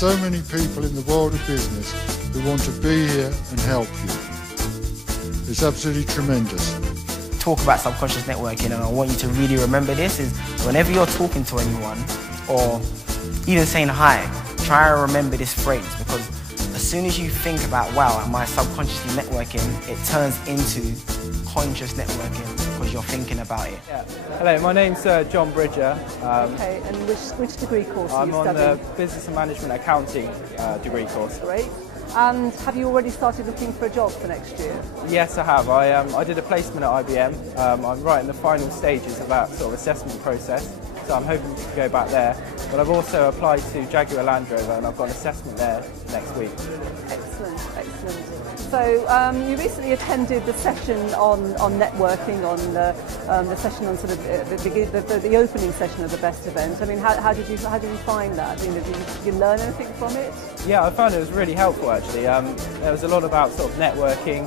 so many people in the world of business who want to be here and help you. It's absolutely tremendous. Talk about subconscious networking, and I want you to really remember this, is whenever you're talking to anyone or even saying hi, try to remember this phrase, because as soon as you think about, wow, am I subconsciously networking, it turns into conscious networking because you're thinking about it. Yeah. Hello, my name's John Bridger. Okay, and which degree course are you studying? I'm on the Business and Management Accounting degree course. Great. And have you already started looking for a job for next year? Yes, I have. I did a placement at IBM. I'm right in the final stages of that sort of assessment process, so I'm hoping to go back there. But I've also applied to Jaguar Land Rover, and I've got an assessment there next week. Excellent, excellent. So you recently attended the session on networking, on the session on sort of the opening session of the Best event. I mean, how did you find that? You know, did you learn anything from it? Yeah, I found it was really helpful actually. There was a lot about sort of networking,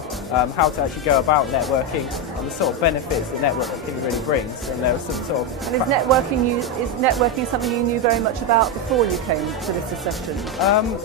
how to actually go about networking, and the sort of benefits that networking really brings. And there was some sort of. And is networking something you knew very much about before you came to this session?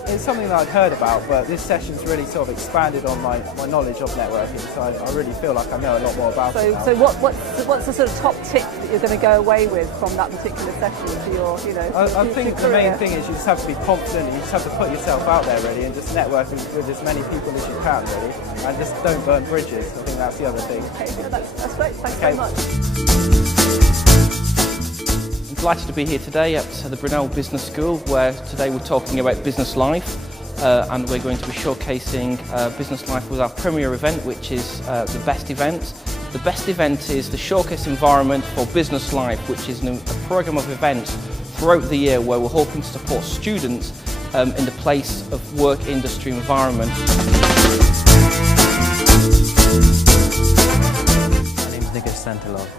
It's something that I'd heard about, but this session's really sort of expanded on my knowledge of networking, so I really feel like I know a lot more about it now. So what's the sort of top tip that you're going to go away with from that particular session for your, you know? I think the main thing is you just have to be confident, you just have to put yourself out there really, and just network with as many people as you can really, and just don't burn bridges. I think that's the other thing. Okay, well, that's great. Thanks very much. I'm delighted to be here today at the Brunel Business School, where today we're talking about business life. And we're going to be showcasing Business Life with our premier event, which is the Best event. The Best event is the showcase environment for Business Life, which is a programme of events throughout the year where we're hoping to support students in the place of work industry environment.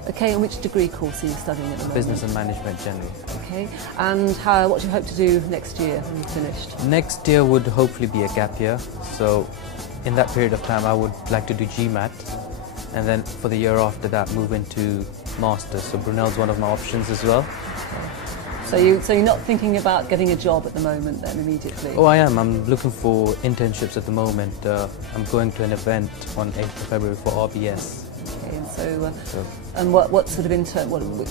Okay, and which degree course are you studying at the moment? Business and Management generally. Okay, and what do you hope to do next year when you're finished? Next year would hopefully be a gap year, so in that period of time I would like to do GMAT, and then for the year after that move into Masters, so Brunel's one of my options as well. So you're not thinking about getting a job at the moment then immediately? Oh, I am. I'm looking for internships at the moment. I'm going to an event on 8th of February for RBS. Okay, and and what sort of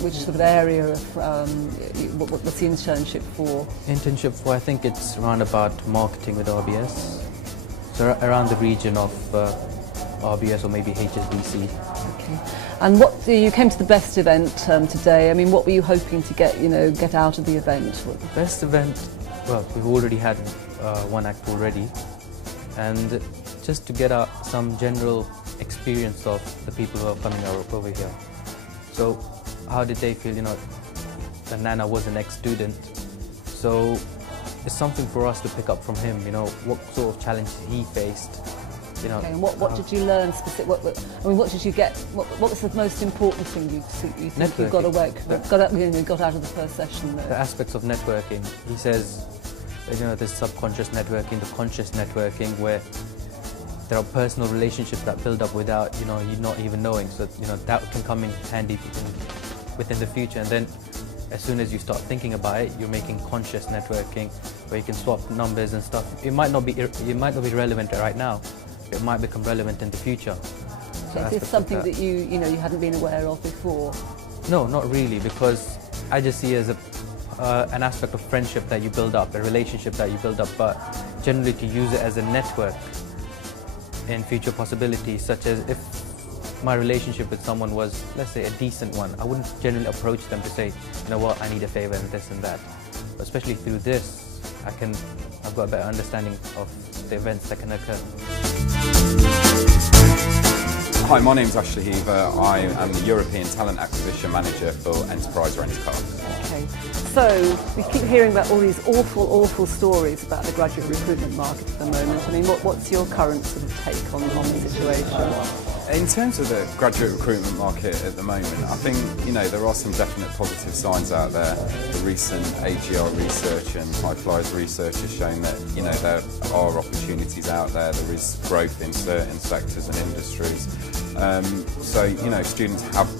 which sort of area of what's the internship for? Internship for, I think it's around about marketing with RBS, so around the region of RBS or maybe HSBC. Okay, and you came to the Best event today. I mean, what were you hoping to get out of the event? The Best event, well, we've already had one act already, and just to get out some general experience of the people who are coming over here. So how did they feel, that Nana was an ex-student, so it's something for us to pick up from him, what sort of challenges he faced. Okay, and what did you learn specific? What did you get? What was the most important thing you think you got out of the first session? The aspects of networking. He says, there's subconscious networking, the conscious networking, where there are personal relationships that build up without you not even knowing. So that can come in handy within the future. And then, as soon as you start thinking about it, you're making conscious networking, where you can swap numbers and stuff. It might not be relevant right now. It might become relevant in the future. So is this something that you hadn't been aware of before? No, not really, because I just see it as an aspect of friendship that you build up, a relationship that you build up, but generally to use it as a network in future possibilities, such as if my relationship with someone was, let's say, a decent one, I wouldn't generally approach them to say, I need a favor and this and that. But especially through this, I've got a better understanding of the events that can occur. Hi, my name's Ashley Heaver. I am the European Talent Acquisition Manager for Enterprise Rent Car. Okay, so we keep hearing about all these awful stories about the graduate recruitment market at the moment. I mean, what's your current sort of take on the situation? In terms of the graduate recruitment market at the moment, I think there are some definite positive signs out there. The recent AGR research and High Flyers research has shown that there are opportunities out there. There is growth in certain sectors and industries. So students have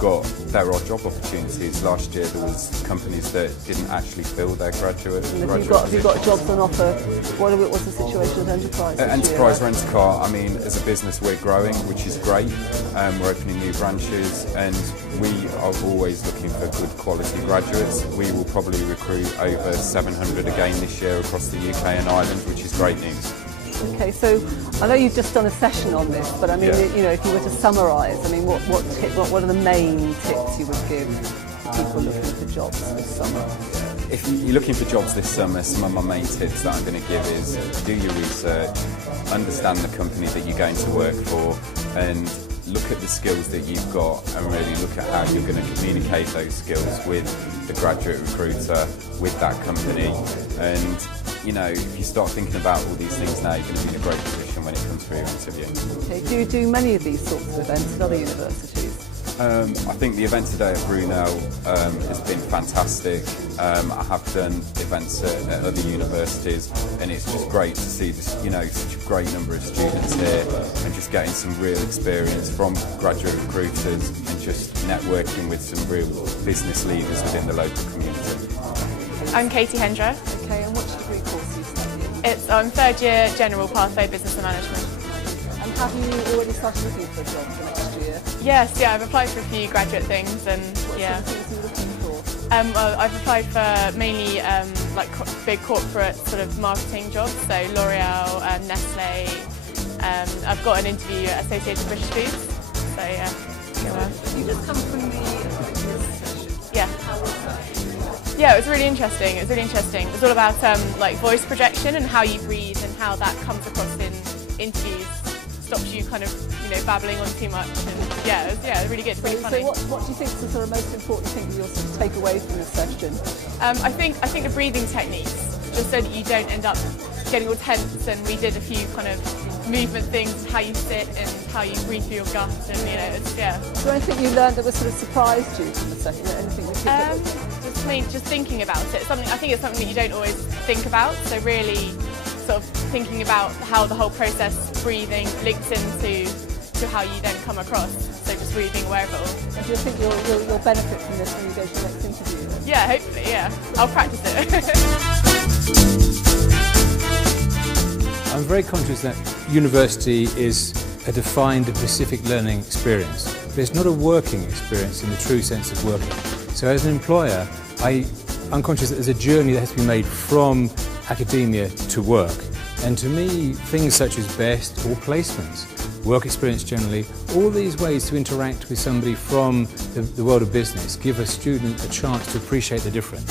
there are job opportunities. Last year there was companies that didn't actually fill their graduate. Have you got jobs on offer? What's the situation at Enterprise? Enterprise Rent-A-Car, I mean, as a business we're growing, which is great. We're opening new branches and we are always looking for good quality graduates. We will probably recruit over 700 again this year across the UK and Ireland, which is great news. Okay, so I know you've just done a session on this, but I mean, if you were to summarise, I mean, what are the main tips you would give people looking for jobs this summer? If you're looking for jobs this summer, some of my main tips that I'm going to give is do your research, understand the company that you're going to work for, and look at the skills that you've got and really look at how you're going to communicate those skills with the graduate recruiter, with that company. And if you start thinking about all these things now, you're going to be in a great position when it comes to your interview. Okay, do you do many of these sorts of events at other universities? I think the event today at Brunel has been fantastic. I have done events at other universities, and it's just great to see this, such a great number of students here, and just getting some real experience from graduate recruiters and just networking with some real business leaders within the local community. I'm Katie Hendra. Okay, and which degree course are you studying? It's third year General Pathway Business and Management. And have you already started looking for a job for next year? Yes, I've applied for a few graduate things and What sort of things are you looking for? Well, I've applied for mainly big corporate sort of marketing jobs, so L'Oreal, Nestle. I've got an interview at Associated British Foods, so yeah. You just come from the session. Yeah. How was that? Yeah, it was really interesting. It was all about voice projection and how you breathe and how that comes across in interviews. Stops you kind of babbling on too much, and it was really good, really funny. So what do you think is the sort of most important thing that you'll sort of take away from this session? I think the breathing techniques, just so that you don't end up getting all tense, and we did a few kind of movement things, how you sit and how you breathe through your gut, and Is there anything you learned that was sort of surprised you from the session? Anything you picked up? just thinking about it. I think it's something that you don't always think about, so really sort of thinking about how the whole process, breathing, links into how you then come across, so just really being aware of it all. And do you think you'll benefit from this when you go to the next interview? Yeah, hopefully, yeah. I'll practice it. I'm very conscious that university is a defined and specific learning experience, but it's not a working experience in the true sense of working. So as an employer, I'm conscious that there's a journey that has to be made from academia to work. And to me, things such as BEST or placements, work experience generally, all these ways to interact with somebody from the world of business give a student a chance to appreciate the difference.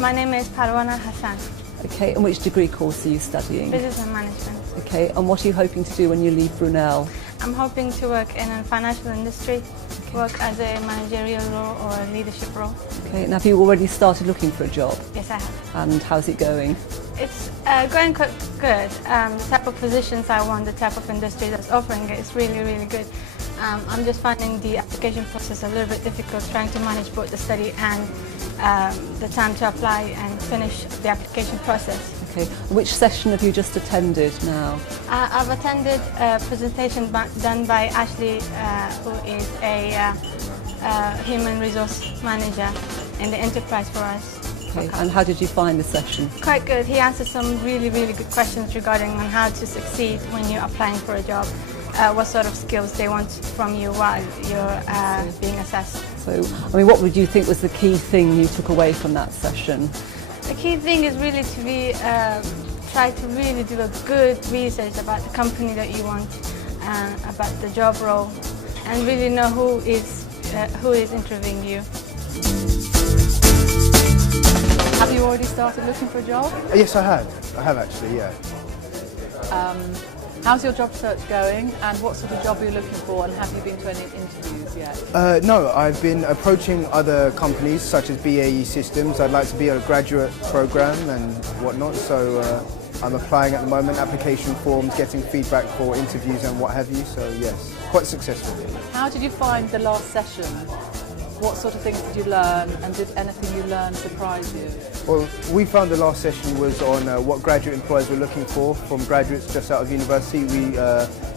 My name is Parwana Hassan. Okay, and which degree course are you studying? Business and Management. Okay, and what are you hoping to do when you leave Brunel? I'm hoping to work in a financial industry, work as a managerial role or a leadership role. Okay, and have you already started looking for a job? Yes, I have. And how's it going? It's going quite good. The type of positions I want, the type of industry that's offering it is really, really good. I'm just finding the application process a little bit difficult, trying to manage both the study and the time to apply and finish the application process. Okay, which session have you just attended now? I've attended a presentation done by Ashley, who is a human resource manager in the enterprise for us. Okay, and how did you find the session? Quite good. He answered some really, really good questions regarding on how to succeed when you're applying for a job, what sort of skills they want from you while you're being assessed. So, I mean, what would you think was the key thing you took away from that session? The key thing is really to be, try to really do a good research about the company that you want, about the job role, and really know who is interviewing you. Have you already started looking for a job? Yes, I have. I have actually, yeah. How's your job search going, and what sort of job are you looking for, and have you been to any interviews yet? No, I've been approaching other companies such as BAE Systems. I'd like to be on a graduate program and whatnot, so I'm applying at the moment, application forms, getting feedback for interviews and what have you, so yes, quite successful. How did you find the last session? What sort of things did you learn, and did anything you learned surprise you? Well, we found the last session was on what graduate employers were looking for from graduates just out of university.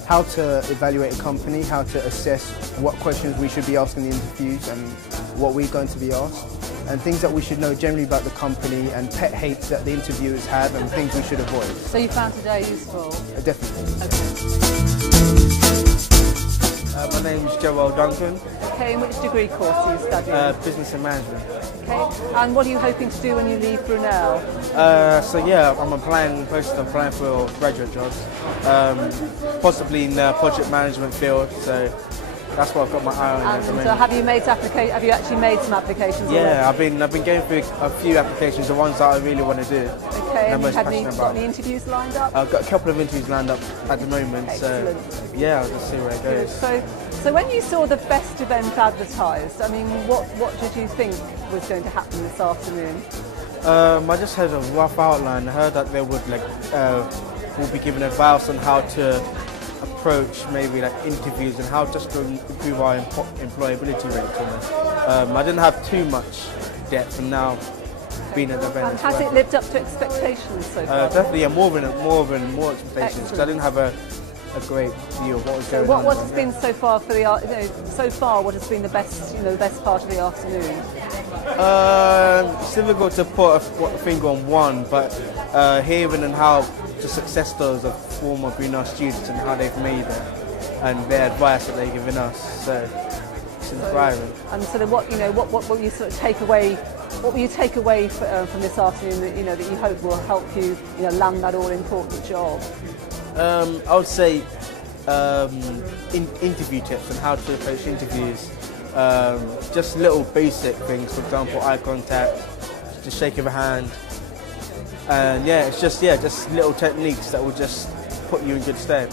How to evaluate a company, how to assess what questions we should be asking the interviews and what we're going to be asked, and things that we should know generally about the company and pet hates that the interviewers have and things we should avoid. So you found today useful? Definitely. My name is Joel Duncan. Okay, and which degree course are you studying? Business and Management. Okay, and what are you hoping to do when you leave Brunel? So yeah, I'm applying for graduate jobs, possibly in the project management field. So that's what I've got my eye on at the And moment. have you actually made some applications? Yeah, I've been going through a few applications, the ones that I really want to do. Okay, and most have passionate you about. got any interviews lined up? I've got a couple of interviews lined up at the moment. Excellent. So yeah, I'll just see where it goes. So when you saw the best event advertised, I mean, what did you think was going to happen this afternoon? I just had a rough outline. I heard that they would will be given advice on how to approach maybe interviews and how just to improve our employability rates. I didn't have too much depth, and now being at the event. And has it lived up to expectations so far? Definitely, yeah, more expectations. Because I didn't have a great view of what was going on. What has been so far for what has been the best part of the afternoon? It's difficult to put a finger on one, but hearing and how the success stories of former Brunel students and how they've made it, and their advice that they've given us, so it's inspiring. And sort of what will you sort of take away? What will you take away from this afternoon that that you hope will help you land that all important job? I would say interview tips on how to approach interviews. Just little basic things, for example, eye contact, the shake of a hand, and yeah, it's just little techniques that will just put you in good stead.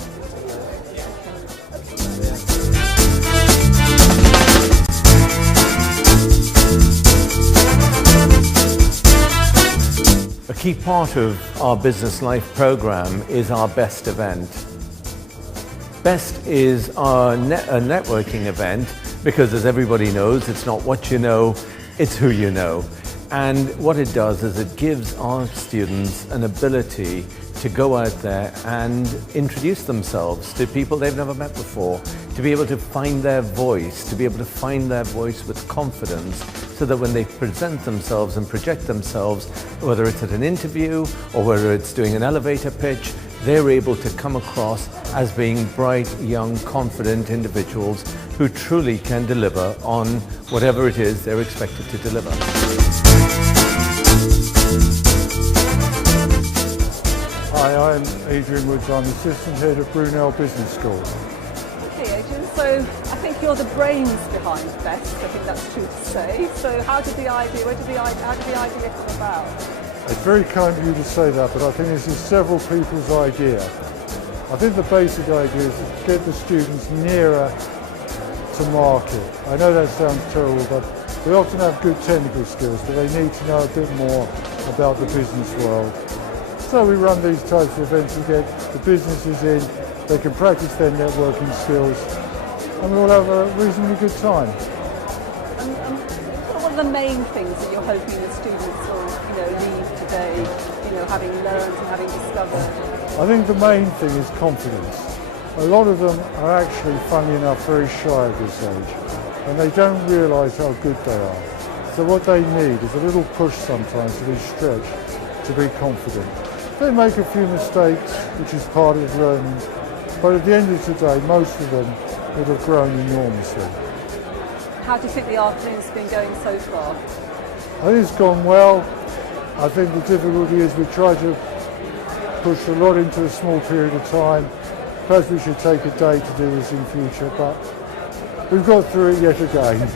A key part of our Business Life programme is our BEST event. BEST is a networking event because, as everybody knows, it's not what you know, it's who you know. And what it does is it gives our students an ability to go out there and introduce themselves to people they've never met before, to be able to find their voice, with confidence, so that when they present themselves and project themselves, whether it's at an interview or whether it's doing an elevator pitch, they're able to come across as being bright, young, confident individuals who truly can deliver on whatever it is they're expected to deliver. Hi, I'm Adrian Woods. I'm Assistant Head of Brunel Business School. Okay, Adrian, so I think you're the brains behind BEST. I think that's true to say. So how did the idea come about? It's very kind of you to say that, but I think this is several people's idea. I think the basic idea is to get the students nearer to market. I know that sounds terrible, but they often have good technical skills, but they need to know a bit more about the business world. So we run these types of events to get the businesses in, they can practice their networking skills, and we'll have a reasonably good time. What are the main things that you're hoping the students will leave today, having learned and having discovered? I think the main thing is confidence. A lot of them are actually, funnily enough, very shy at this age, and they don't realise how good they are. So what they need is a little push sometimes to be stretched, to be confident. They make a few mistakes, which is part of learning, but at the end of the day, most of them would have grown enormously. How do you think the afternoon's been going so far? I think it's gone well. I think the difficulty is we try to push a lot into a small period of time. Perhaps we should take a day to do this in future, but we've got through it yet again.